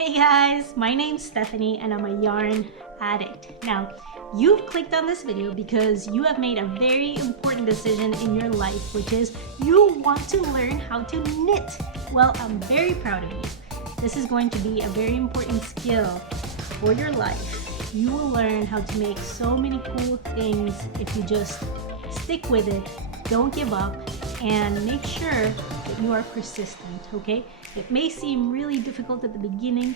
Hey guys, my name's Stephanie and I'm a yarn addict. Now, you've clicked on this video because you have made a very important decision in your life, which is you want to learn how to knit. Well, I'm very proud of you. This is going to be a very important skill for your life. You will learn how to make so many cool things if you just stick with it, don't give up, and make sure that you are persistent, okay? It may seem really difficult at the beginning,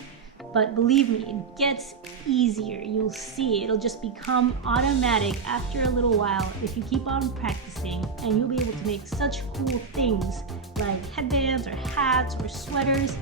but believe me, it gets easier. You'll see, it'll just become automatic after a little while if you keep on practicing, and you'll be able to make such cool things like headbands or hats or sweaters.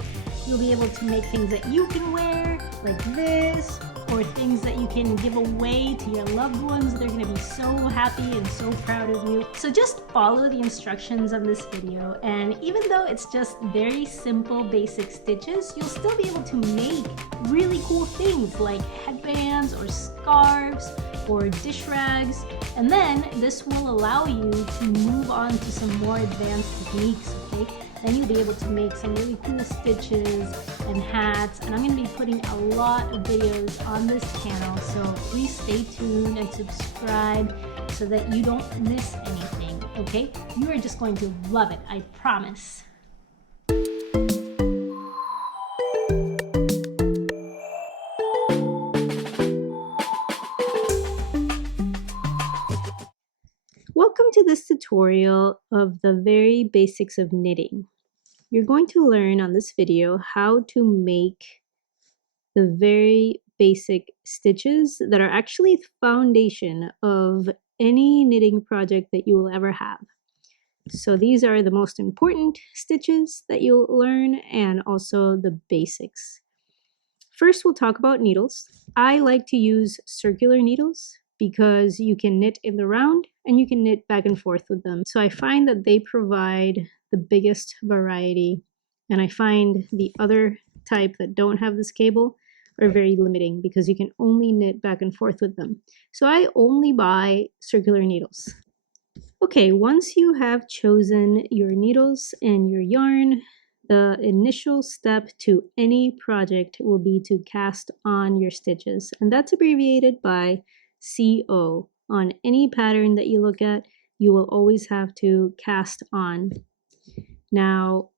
You'll be able to make things that you can wear like this, or things that you can give away to your loved ones. They're gonna be so happy and so proud of you. So just follow the instructions on this video, and even though it's just very simple basic stitches, you'll still be able to make really cool things like headbands or scarves or dish rags. And then this will allow you to move on to some more advanced techniques, okay? Then you'll be able to make some really cool stitches and hats, and I'm going to be putting a lot of videos on this channel, so please stay tuned and subscribe so that you don't miss anything, okay? You are just going to love it, I promise. Welcome to this tutorial of the very basics of knitting. You're going to learn on this video how to make the very basic stitches that are actually the foundation of any knitting project that you will ever have. So these are the most important stitches that you'll learn, and also the basics. First, we'll talk about needles. I like to use circular needles because you can knit in the round and you can knit back and forth with them. So I find that they provide the biggest variety, and I find the other type that don't have this cable are very limiting because you can only knit back and forth with them. So I only buy circular needles. Okay, once you have chosen your needles and your yarn, the initial step to any project will be to cast on your stitches, and that's abbreviated by CO. On any pattern that you look at, you will always have to cast on. Now,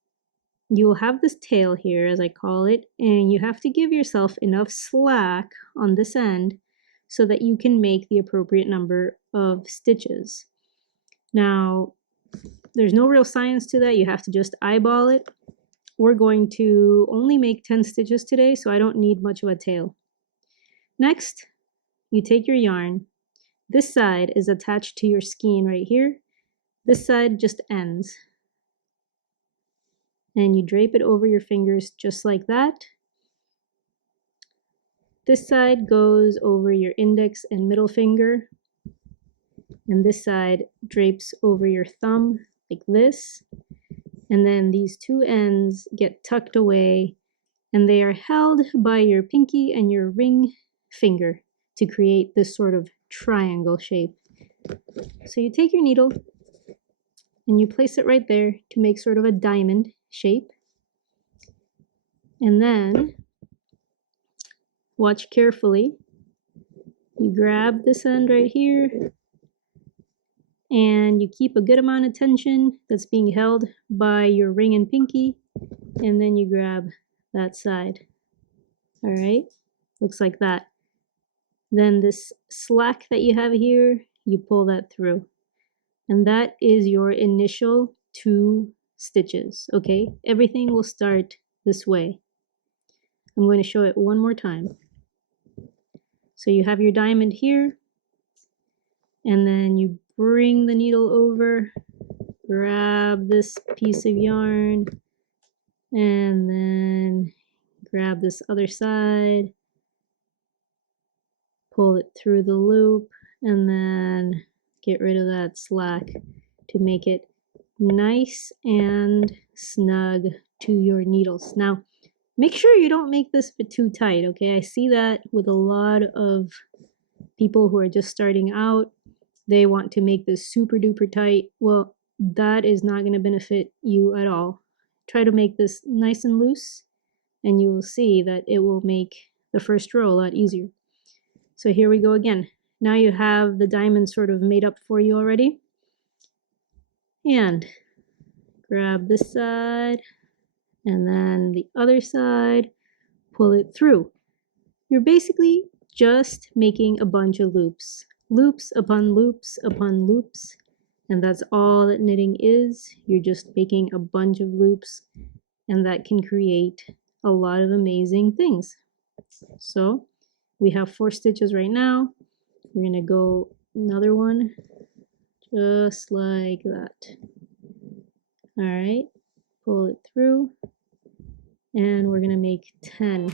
you'll have this tail here, as I call it, and you have to give yourself enough slack on this end so that you can make the appropriate number of stitches. Now, there's no real science to that. You have to just eyeball it. We're going to only make 10 stitches today, so I don't need much of a tail. Next, you take your yarn. This side is attached to your skein right here. This side just ends. And you drape it over your fingers just like that. This side goes over your index and middle finger. And this side drapes over your thumb like this. And then these two ends get tucked away, and they are held by your pinky and your ring finger to create this sort of triangle shape. So you take your needle and you place it right there to make sort of a diamond shape. And then, watch carefully, you grab this end right here and you keep a good amount of tension that's being held by your ring and pinky, and then you grab that side. All right, looks like that. Then this slack that you have here, you pull that through. And that is your initial 2 stitches, okay? Everything will start this way. I'm going to show it one more time. So you have your diamond here, and then you bring the needle over, grab this piece of yarn, and then grab this other side, pull it through the loop, and then get rid of that slack to make it nice and snug to your needles. Now, make sure you don't make this bit too tight, okay? I see that with a lot of people who are just starting out. They want to make this super duper tight. Well, that is not going to benefit you at all. Try to make this nice and loose and you will see that it will make the first row a lot easier. So here we go again. Now you have the diamond sort of made up for you already. And grab this side and then the other side, pull it through. You're basically just making a bunch of loops. Loops upon loops upon loops. And that's all that knitting is. You're just making a bunch of loops, and that can create a lot of amazing things. So we have 4 stitches right now. We're gonna go another one just like that. All right, pull it through, and we're gonna make 10.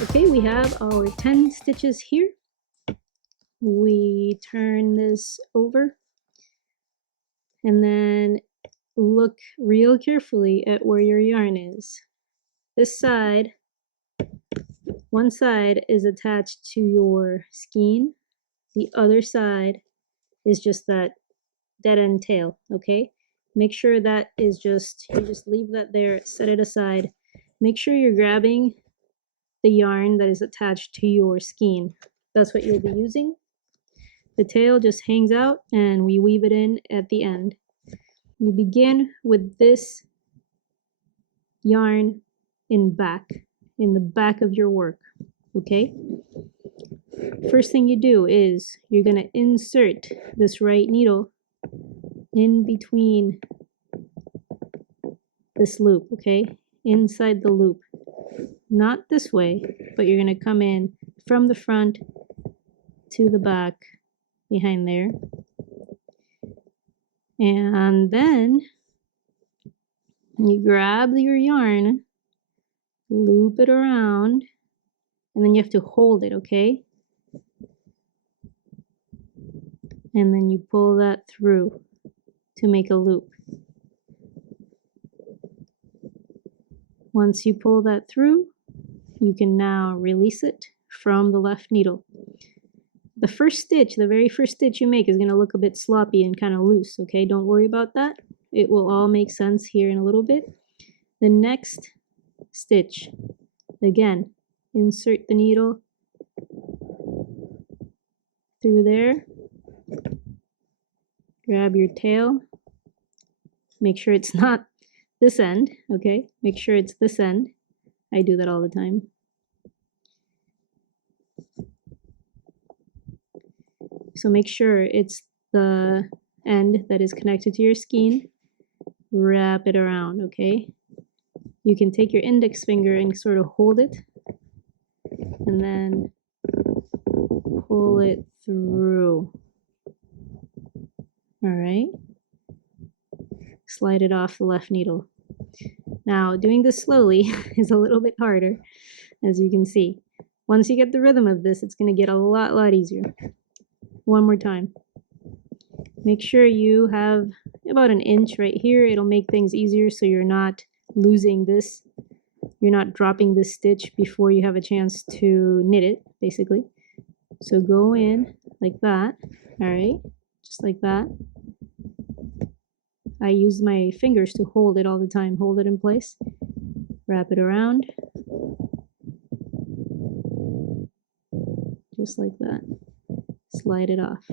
Okay, we have our 10 stitches here. We turn this over and then look real carefully at where your yarn is. This side, one side is attached to your skein. The other side is just that dead end tail, okay? Make sure that is just, you just leave that there, set it aside. Make sure you're grabbing the yarn that is attached to your skein. That's what you'll be using. The tail just hangs out and we weave it in at the end. You begin with this yarn in the back of your work, okay? First thing you do is you're gonna insert this right needle in between this loop, okay? Inside the loop. Not this way, but you're gonna come in from the front to the back behind there. And then you grab your yarn, loop it around, and then you have to hold it, okay? And then you pull that through to make a loop. Once you pull that through, you can now release it from the left needle. The first stitch, the very first stitch you make is going to look a bit sloppy and kind of loose, okay? Don't worry about that. It will all make sense here in a little bit. The next stitch, again, insert the needle through there. Grab your tail. Make sure it's not this end, okay? Make sure it's this end. I do that all the time. So make sure it's the end that is connected to your skein. Wrap it around, okay? You can take your index finger and sort of hold it and then pull it through. All right. Slide it off the left needle. Now, doing this slowly is a little bit harder, as you can see. Once you get the rhythm of this, it's going to get a lot easier. One more time. Make sure you have about an inch right here. It'll make things easier so you're not losing this. You're not dropping this stitch before you have a chance to knit it, basically. So go in like that, all right? Just like that. I use my fingers to hold it all the time. Hold it in place. Wrap it around. Just like that. Slide it off.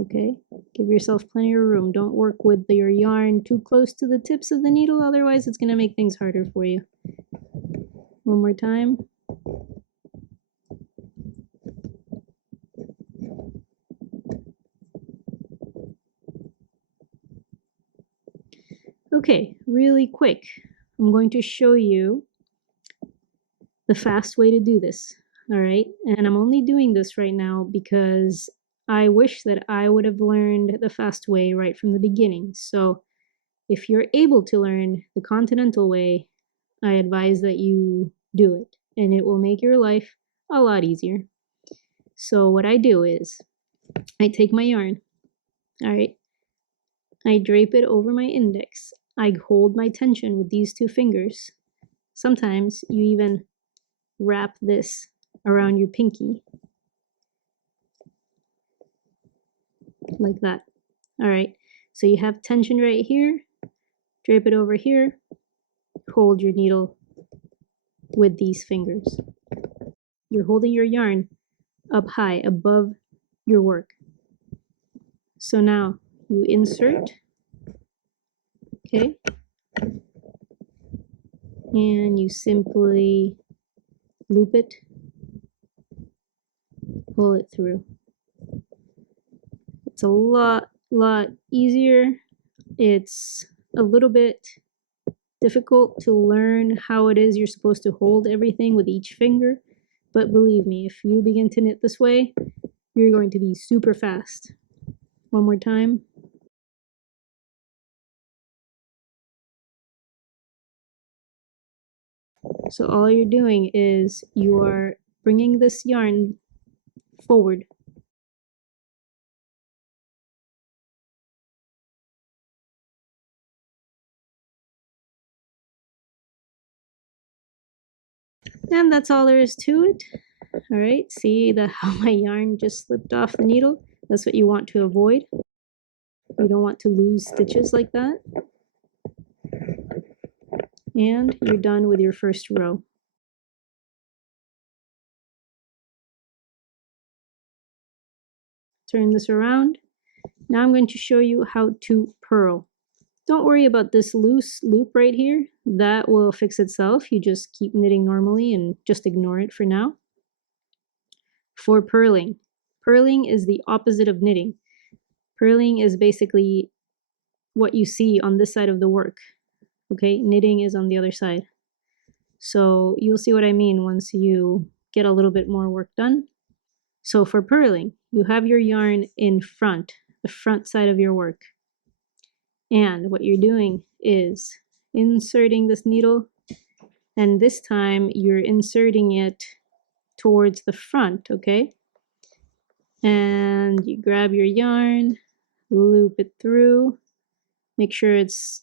Okay? Give yourself plenty of room. Don't work with your yarn too close to the tips of the needle, otherwise it's going to make things harder for you. One more time. Okay, really quick, I'm going to show you the fast way to do this, all right? And I'm only doing this right now because I wish that I would have learned the fast way right from the beginning. So if you're able to learn the continental way, I advise that you do it, and it will make your life a lot easier. So what I do is I take my yarn, all right? I drape it over my index. I hold my tension with these 2 fingers. Sometimes you even wrap this around your pinky. Like that. All right, so you have tension right here, drape it over here, hold your needle with these fingers. You're holding your yarn up high above your work. So now you insert, okay, and you simply loop it, pull it through. It's a lot easier. It's a little bit difficult to learn how it is you're supposed to hold everything with each finger, but believe me, if you begin to knit this way, you're going to be super fast. One more time. So all you're doing is you are bringing this yarn forward. And that's all there is to it. All right, see how my yarn just slipped off the needle? That's what you want to avoid. You don't want to lose stitches like that. And you're done with your first row. Turn this around. Now I'm going to show you how to purl. Don't worry about this loose loop right here. That will fix itself. You just keep knitting normally and just ignore it for now. For purling, purling is the opposite of knitting. Purling is basically what you see on this side of the work. Okay, knitting is on the other side. So you'll see what I mean once you get a little bit more work done. So for purling, you have your yarn in front, the front side of your work. And what you're doing is inserting this needle, and this time you're inserting it towards the front, okay? And you grab your yarn, loop it through, make sure it's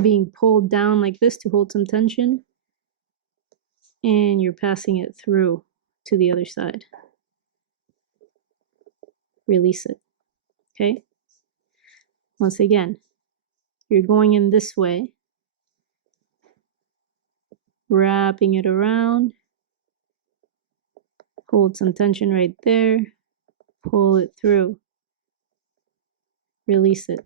being pulled down like this to hold some tension, and you're passing it through to the other side. Release it, okay? Once again, you're going in this way, wrapping it around, hold some tension right there, pull it through, release it.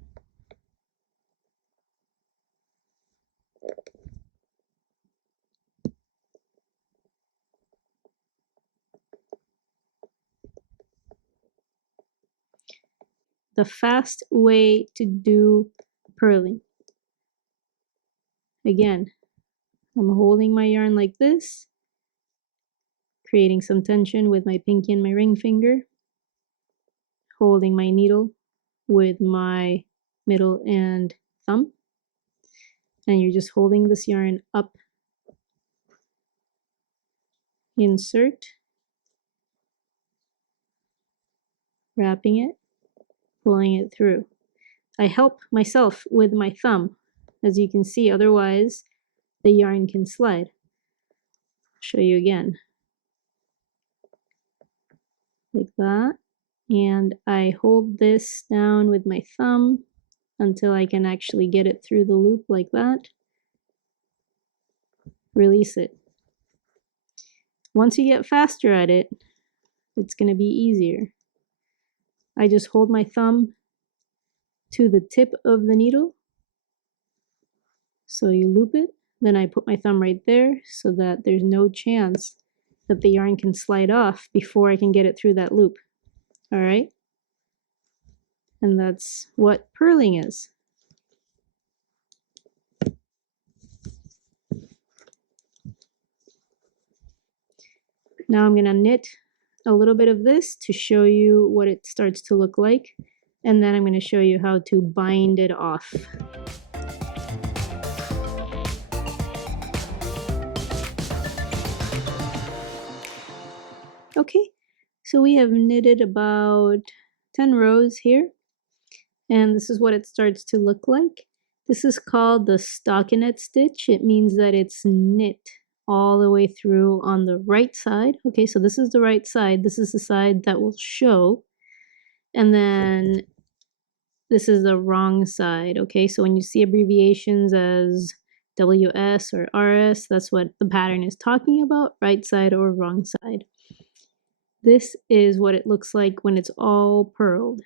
The fast way to do purling. Again, I'm holding my yarn like this, creating some tension with my pinky and my ring finger, holding my needle with my middle and thumb, and you're just holding this yarn up, insert, wrapping it, pulling it through. I help myself with my thumb, as you can see, otherwise the yarn can slide. I'll show you again. Like that. And I hold this down with my thumb until I can actually get it through the loop like that. Release it. Once you get faster at it, it's going to be easier. I just hold my thumb to the tip of the needle. So you loop it, then I put my thumb right there so that there's no chance that the yarn can slide off before I can get it through that loop. All right? And that's what purling is. Now I'm going to knit a little bit of this to show you what it starts to look like, and then I'm going to show you how to bind it off. Okay, so we have knitted about 10 rows here, and this is what it starts to look like. This is called the stockinette stitch. It means that it's knit all the way through on the right side. Okay, so this is the right side. This is the side that will show. And then this is the wrong side, okay? So when you see abbreviations as WS or RS, that's what the pattern is talking about, right side or wrong side. This is what it looks like when it's all purled.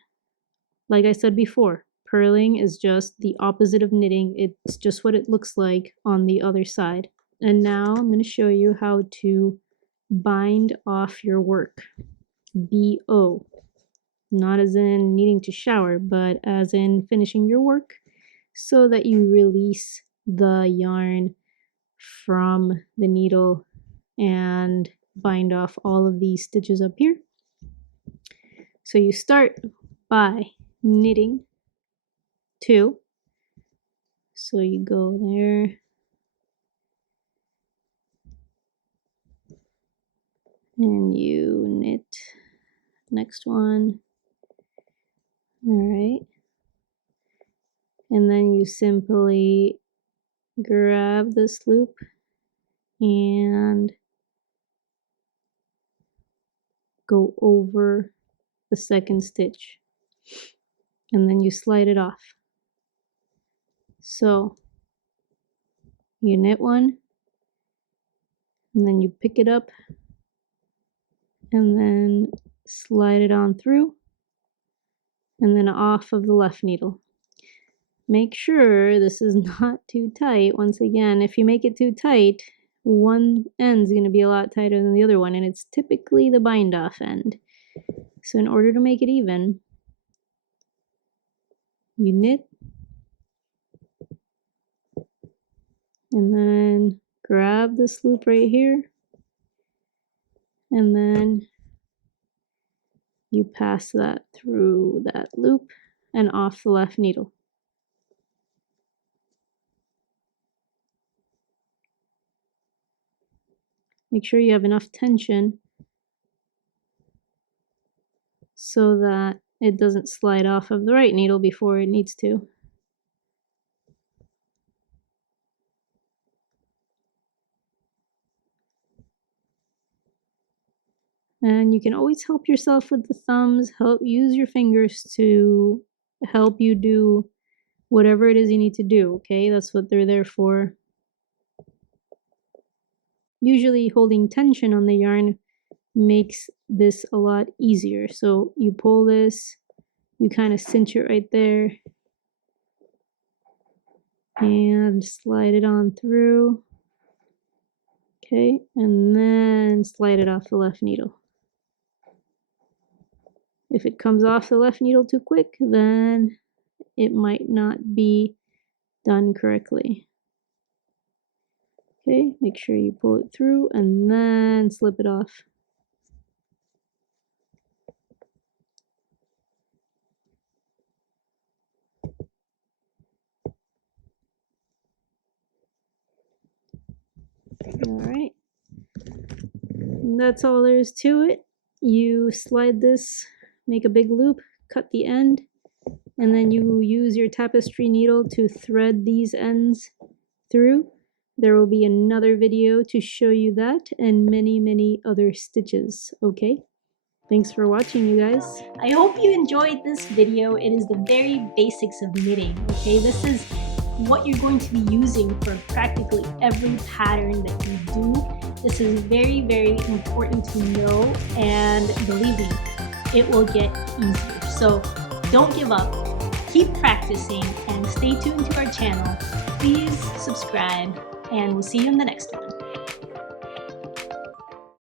Like I said before, purling is just the opposite of knitting. It's just what it looks like on the other side. And now I'm going to show you how to bind off your work. B-O. Not as in needing to shower, but as in finishing your work so that you release the yarn from the needle and bind off all of these stitches up here. So you start by knitting 2. So you go there, and you knit next one. All right, and then you simply grab this loop and go over the second stitch, and then you slide it off. So you knit one, and then you pick it up and then slide it on through and then off of the left needle. Make sure this is not too tight. Once again, if you make it too tight, one end's going to be a lot tighter than the other one, and it's typically the bind off end. So in order to make it even, you knit and then grab this loop right here, and then you pass that through that loop and off the left needle. Make sure you have enough tension so that it doesn't slide off of the right needle before it needs to. And you can always help yourself with the thumbs, use your fingers to help you do whatever it is you need to do, okay? That's what they're there for. Usually holding tension on the yarn makes this a lot easier. So you pull this, you kind of cinch it right there, and slide it on through. Okay, and then slide it off the left needle. If it comes off the left needle too quick, then it might not be done correctly. Okay, make sure you pull it through and then slip it off. All right, and that's all there is to it. You slide this, make a big loop, cut the end, and then you use your tapestry needle to thread these ends through. There will be another video to show you that and many, many other stitches, okay? Thanks for watching, you guys. I hope you enjoyed this video. It is the very basics of knitting, okay? This is what you're going to be using for practically every pattern that you do. This is very, very important to know, and believe me, it will get easier. So don't give up, keep practicing, and stay tuned to our channel. Please subscribe, and we'll see you in the next one.